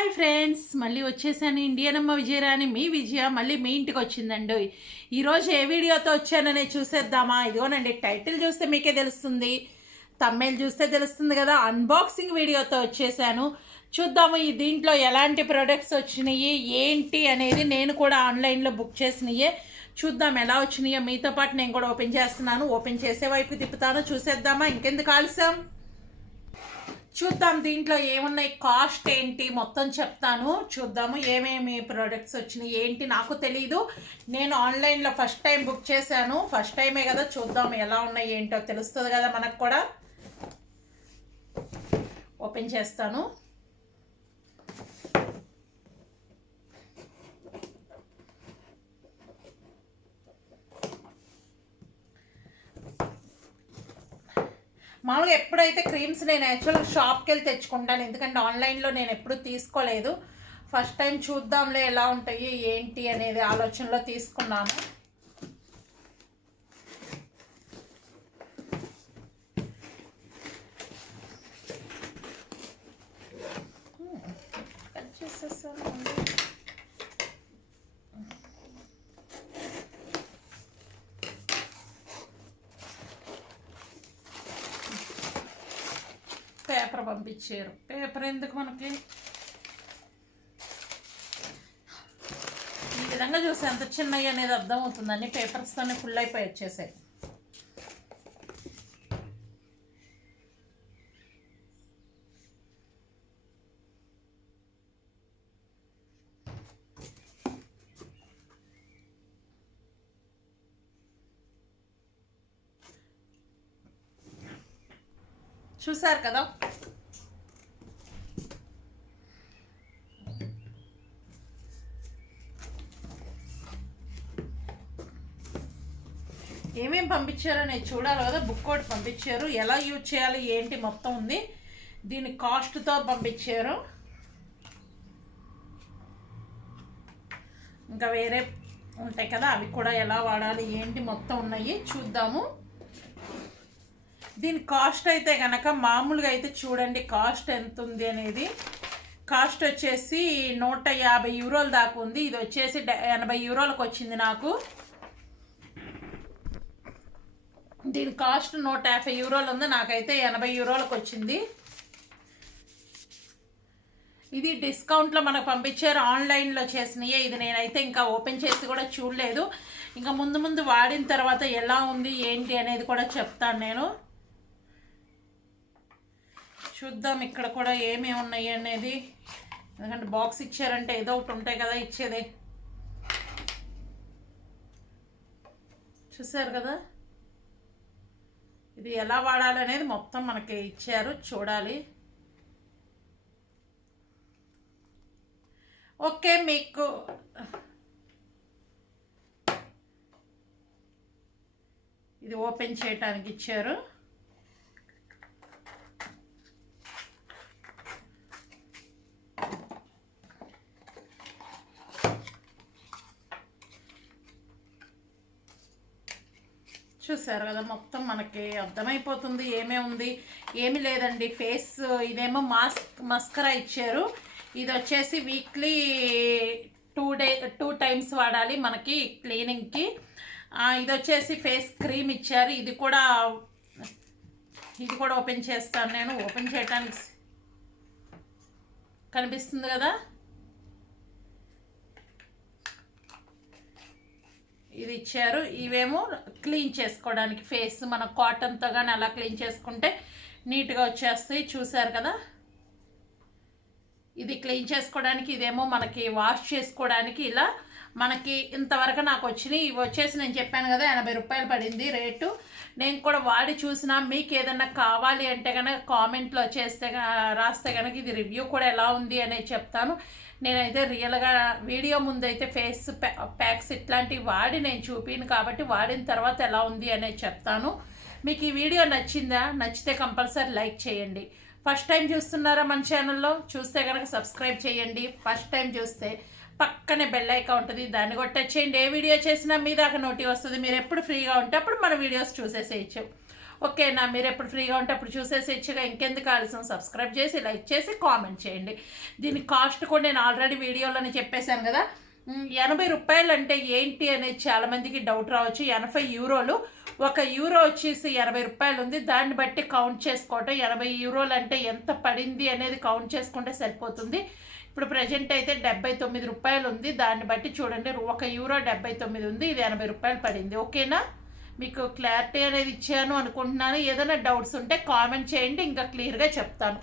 Hi friends, మళ్ళీ వచ్చేసాను. Indian అమ్మ విజయరాని మీ విజయ మళ్ళీ మీ ఇంటికి వచ్చిందండి. ఈరోజు ఏ వీడియోతో వచ్చాననే చూసేద్దామా? ఇదిగోనండి, టైటిల్ చూస్తే మీకే తెలుస్తుంది, తమ్ಮೇల్ చూస్తే తెలుస్తుంది కదా. అన్బాక్సింగ్ వీడియోతో వచ్చేసాను. చూద్దాము ఈ దీంట్లో ఎలాంటి ప్రొడక్ట్స్ వచ్చినాయి ఏంటి అనేది. నేను కూడా ఆన్లైన్లో బుక్ చేసినాయే. చూద్దాం ఎలా వచ్చినాయో. మీతో పాటు నేను కూడా ఓపెన్ చేస్తున్నాను. ఓపెన్ చేసే వైపు తిప్పుతాను. చూసేద్దామా? ఇంకెందుకు ఆలస్యం, చూద్దాం దీంట్లో ఏమున్నాయి, కాస్ట్ ఏంటి మొత్తం చెప్తాను. చూద్దాము ఏమేమి ప్రోడక్ట్స్ వచ్చినాయి ఏంటి. నాకు తెలీదు, నేను ఆన్లైన్లో ఫస్ట్ టైం బుక్ చేశాను. ఫస్ట్ టైమే కదా, చూద్దాం ఎలా ఉన్నాయి ఏంటో తెలుస్తుంది కదా మనకు కూడా. ఓపెన్ చేస్తాను. మామూలుగా ఎప్పుడైతే క్రీమ్స్ నేను యాక్చువల్గా షాప్కి వెళ్ళి తెచ్చుకుంటాను, ఎందుకంటే ఆన్లైన్లో నేను ఎప్పుడు తీసుకోలేదు. ఫస్ట్ టైం చూద్దాంలే ఎలా ఉంటాయి ఏంటి అనేది ఆలోచనలో తీసుకున్నాను. కట్ చేసేసాను. పేపర్ పంపించారు. పేపర్ ఎందుకు మనకి? ఈ విధంగా చూస్తే ఎంత చిన్నవి అనేది అర్థమవుతుందని పేపర్స్తోనే ఫుల్ అయిపోయి వచ్చేసాయి. చూసారు కదా, ఏమేమి పంపించారో నేను చూడాలి కదా. బుక్ ఒకటి పంపించారు, ఎలా యూజ్ చేయాలి ఏంటి మొత్తం ఉంది. దీని కాస్ట్తో పంపించారు. ఇంకా వేరే ఉంటాయి కదా, అవి కూడా ఎలా వాడాలి ఏంటి మొత్తం ఉన్నాయి. చూద్దాము. దీని కాస్ట్ అయితే కనుక మామూలుగా అయితే చూడండి కాస్ట్ ఎంత ఉంది అనేది. కాస్ట్ వచ్చేసి 150 యూరోలు దాకా ఉంది. ఇది వచ్చేసి 80 యూరోలకు వచ్చింది నాకు. దీని కాస్ట్ 150 యూరోలు ఉంది, నాకైతే 80 యూరోలకు వచ్చింది. ఇది డిస్కౌంట్లో మనకు పంపించారు, ఆన్లైన్లో చేసినాయే. ఇది నేనైతే ఇంకా ఓపెన్ చేసి కూడా చూడలేదు. ఇంకా ముందు ముందు వాడిన తర్వాత ఎలా ఉంది ఏంటి అనేది కూడా చెప్తాను నేను. చూద్దాం ఇక్కడ కూడా ఏమేమి ఉన్నాయి అనేది. ఎందుకంటే బాక్స్ ఇచ్చారంటే ఏదో ఒకటి ఉంటాయి కదా ఇచ్చేదే. చూసారు కదా, ఇది ఎలా వాడాలనేది మొత్తం మనకి ఇచ్చారు, చూడాలి. ఓకే, మీకు ఇది ఓపెన్ చేయడానికి ఇచ్చారు. చూసారు కదా, మొత్తం మనకి అర్థమైపోతుంది ఏమేమి ఉంది ఏమి లేదండి. ఫేస్ ఇదేమో మస్కరా ఇచ్చారు. ఇది వచ్చేసి వీక్లీ 2 టైమ్స్ వాడాలి మనకి క్లీనింగ్కి. ఇది వచ్చేసి ఫేస్ క్రీమ్ ఇచ్చారు. ఇది కూడా ఓపెన్ చేస్తాను నేను. ఓపెన్ చేయడానికి కనిపిస్తుంది కదా, ఇది ఇచ్చారు. ఇవేమో క్లీన్ చేసుకోవడానికి ఫేస్, మన కాటన్తో కానీ అలా క్లీన్ చేసుకుంటే నీట్గా వచ్చేస్తాయి. చూసారు కదా, ఇది క్లీన్ చేసుకోవడానికి, ఇదేమో మనకి వాష్ చేసుకోవడానికి. ఇలా మనకి ఇంతవరకు నాకు వచ్చినాయి. ఇవి వచ్చేసి నేను చెప్పాను కదా 80 రూపాయలు పడింది రేటు. నేను కూడా వాడి చూసిన, మీకు ఏదన్నా కావాలి అంటే కనుక కామెంట్లో రాస్తే కనుక ఇది రివ్యూ కూడా ఎలా ఉంది అనేది చెప్తాను. నేనైతే రియల్గా వీడియో ముందు అయితే ఫేస్ ప్యాక్స్ ఇట్లాంటివి వాడి నేను చూపిను కాబట్టి వాడిన తర్వాత ఎలా ఉంది అనేది చెప్తాను. మీకు ఈ వీడియో నచ్చిందా? నచ్చితే కంపల్సరీ లైక్ చేయండి. ఫస్ట్ టైం చూస్తున్నారా మన ఛానల్లో? చూస్తే కనుక సబ్స్క్రైబ్ చేయండి. ఫస్ట్ టైం చూస్తే పక్కనే బెల్ ఐకాన్ ఉంటుంది, దాన్ని కూడా టచ్ చేయండి. ఏ వీడియో చేసినా మీ దాకా నోటి వస్తుంది. మీరు ఎప్పుడు ఫ్రీగా ఉంటే అప్పుడు మన వీడియోస్ చూసేసేయచ్చు. ఓకేనా? మీరు ఎప్పుడు ఫ్రీగా ఉంటే అప్పుడు చూసేసి ఇచ్చగా ఇంకెందుకు ఆలస్యం, సబ్స్క్రైబ్ చేసి లైక్ చేసి కామెంట్ చేయండి. దీని కాస్ట్ కూడా నేను ఆల్రెడీ వీడియోలోనే చెప్పేశాను కదా. 80 రూపాయలు అంటే ఏంటి అనేది చాలామందికి డౌట్ రావచ్చు. 80 యూరోలు, 1 యూరో వచ్చేసి 80 రూపాయలు ఉంది. దాన్ని బట్టి కౌంట్ చేసుకోవటం 80 యూరోలు అంటే ఎంత పడింది అనేది కౌంట్ చేసుకుంటే సరిపోతుంది. ఇప్పుడు ప్రజెంట్ అయితే 79 రూపాయలు ఉంది. దాన్ని బట్టి చూడండి, 1 యూరో 79 ఉంది, ఇది 80 రూపాయలు పడింది. ఓకేనా? మీకు క్లారిటీ అనేది ఇచ్చాను అనుకుంటున్నాను. ఏదైనా డౌట్స్ ఉంటే కామెంట్ చేయండి, ఇంకా క్లియర్గా చెప్తాను.